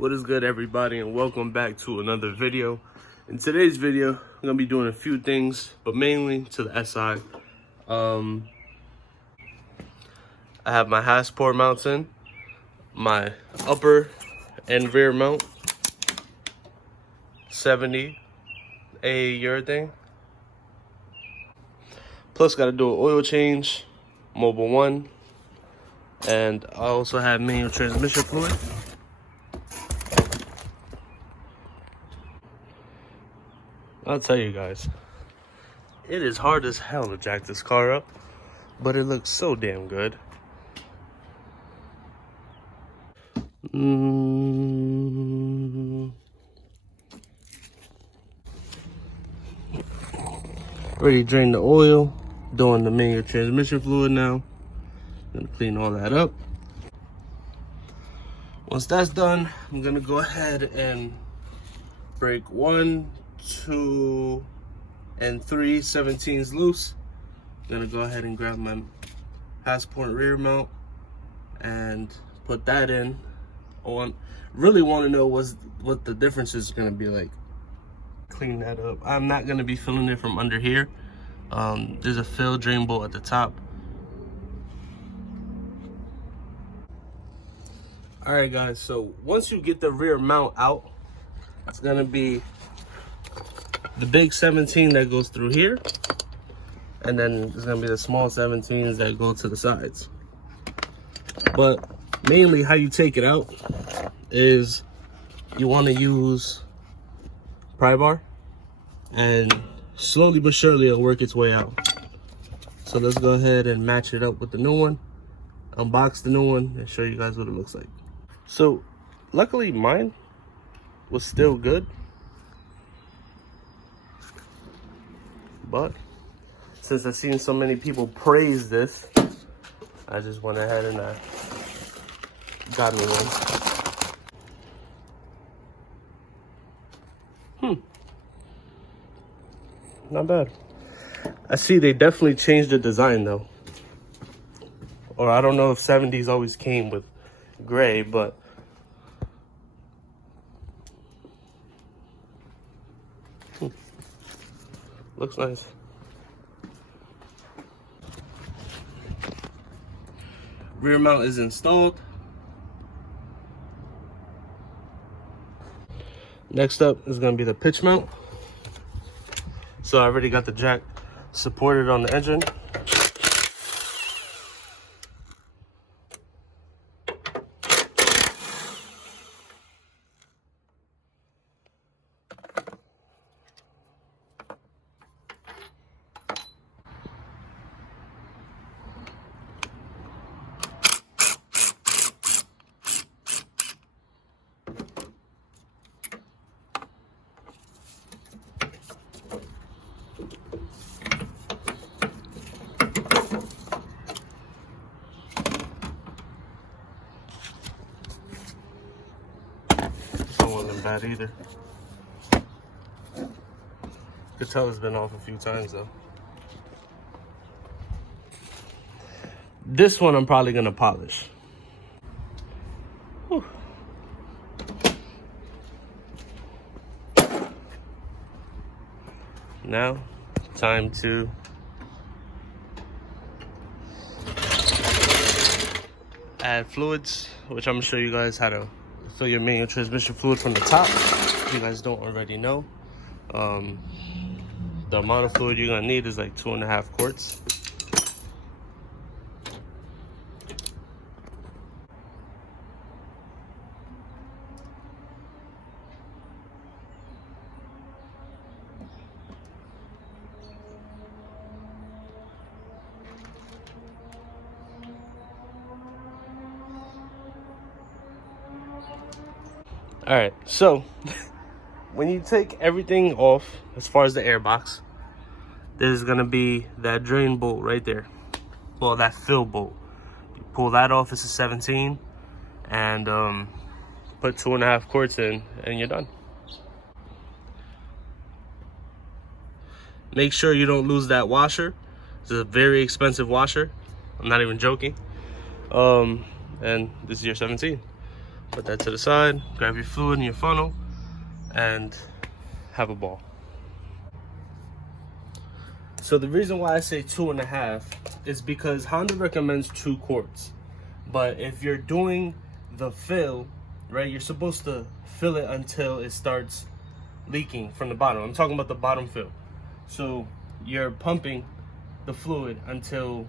What is good, everybody, and welcome back to another video. In today's video, I'm gonna be doing a few things, but mainly to the SI. I have my Hasport mounts in, my upper and rear mount, 70 A urethane. Plus, gotta do an oil change, Mobile 1, and I also have manual transmission fluid. I'll tell you guys, it is hard as hell to jack this car up, but it looks so damn good. Already drained the oil, doing the manual transmission fluid now. Gonna clean all that up. Once that's done, I'm gonna go ahead and break 1, 2, and 3 17s loose. Gonna go ahead and grab my Hasport rear mount and put that in. Really want to know what the difference is gonna be like. Clean that up. I'm not gonna be filling it from under here. There's a fill drain bolt at the top. All right, guys, so once you get the rear mount out, it's gonna be the big 17 that goes through here, and then there's gonna be the small 17s that go to the sides. But mainly how you take it out is you want to use pry bar, and slowly but surely it'll work its way out. So let's go ahead and match it up with the new one, unbox the new one, and show you guys what it looks like. So luckily mine was still good, but since I've seen so many people praise this, I just went ahead and got me one. Not bad. I see they definitely changed the design though. Or I don't know if 70s always came with gray, but looks nice. Rear mount is installed. Next up is going to be the pitch mount. So I already got the jack supported on the engine. Wasn't bad either. Could tell it's been off a few times though. This one I'm probably gonna polish. Whew. Now, time to add fluids, which I'm gonna show you guys how to fill your manual transmission fluid from the top, if you guys don't already know. The amount of fluid you're gonna need is like 2.5 quarts. All right, so when you take everything off, as far as the air box, there's gonna be that drain bolt right there. Well, that fill bolt. You pull that off, it's a 17, and put 2.5 quarts in, and you're done. Make sure you don't lose that washer. It's a very expensive washer. I'm not even joking. And this is your 17. Put that to the side, grab your fluid and your funnel, and have a ball. So the reason why I say 2.5 is because Honda recommends 2 quarts. But if you're doing the fill, right, you're supposed to fill it until it starts leaking from the bottom. I'm talking about the bottom fill. So you're pumping the fluid until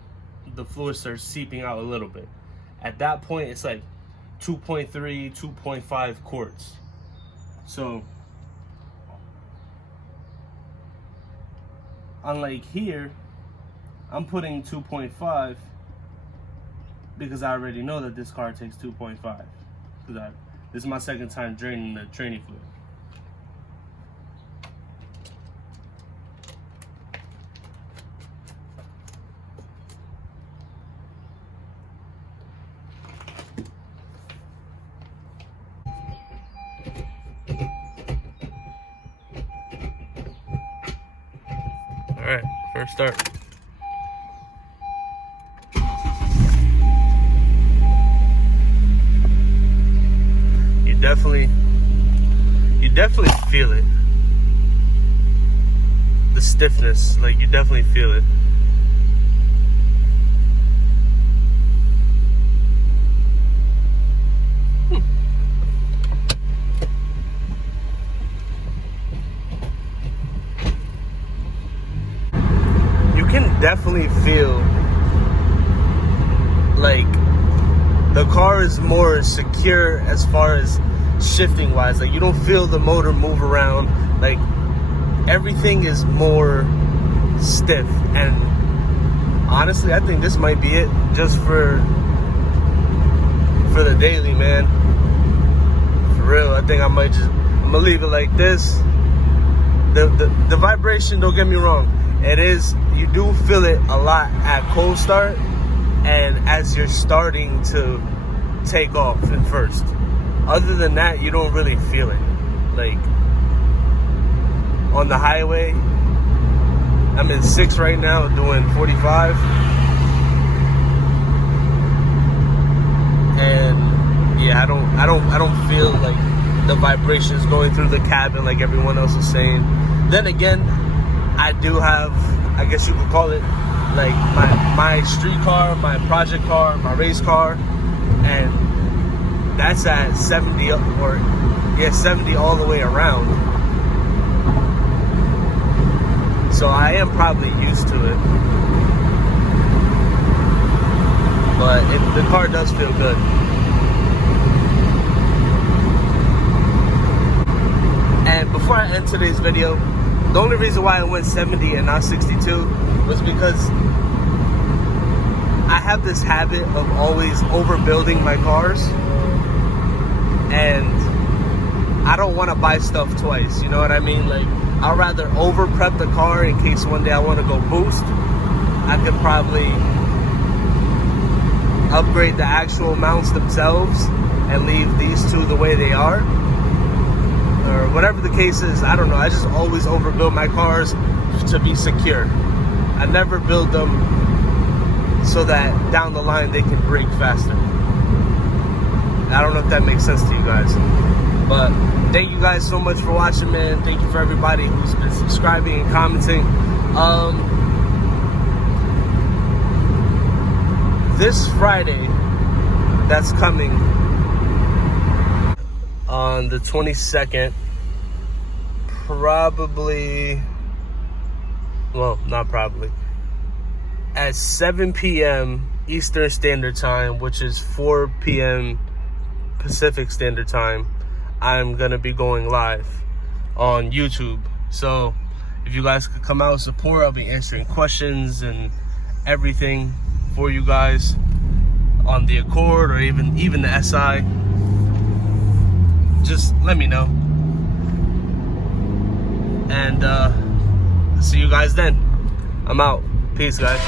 the fluid starts seeping out a little bit. At that point, it's like 2.3, 2.5 quarts. So unlike here, I'm putting 2.5 because I already know that this car takes 2.5. Because this is my second time draining the training fluid. All right, first start. You definitely feel it. The stiffness, like you definitely feel it. You can definitely feel like the car is more secure as far as shifting wise. Like you don't feel the motor move around. Like everything is more stiff. And honestly, I think this might be it just for the daily, man. For real, I think I'm gonna leave it like this. The vibration, don't get me wrong, it is, you do feel it a lot at cold start and as you're starting to take off at first. Other than that, you don't really feel it. Like on the highway, I'm in 6 right now doing 45, and yeah, I don't feel like the vibrations going through the cabin like everyone else is saying. Then again, I do have, I guess you could call it like my street car, my project car, my race car, and that's at 70 or yeah, 70 all the way around. So I am probably used to it, but the car does feel good. And before I end today's video, the only reason why I went 70 and not 62 was because I have this habit of always overbuilding my cars, and I don't want to buy stuff twice, you know what I mean? Like, I'd rather over prep the car in case one day I want to go boost. I could probably upgrade the actual mounts themselves and leave these two the way they are, or whatever the case is. I don't know, I just always overbuild my cars to be secure. I never build them so that down the line they can break faster. I don't know if that makes sense to you guys, but thank you guys so much for watching, man. Thank you for everybody who's been subscribing and commenting. This Friday that's coming on the 22nd, at 7 p.m. Eastern Standard Time, which is 4 p.m. Pacific Standard Time, I'm gonna be going live on YouTube. So if you guys could come out and support, I'll be answering questions and everything for you guys on the Accord or even the SI. Just let me know, and see you guys then. I'm out. Peace, guys.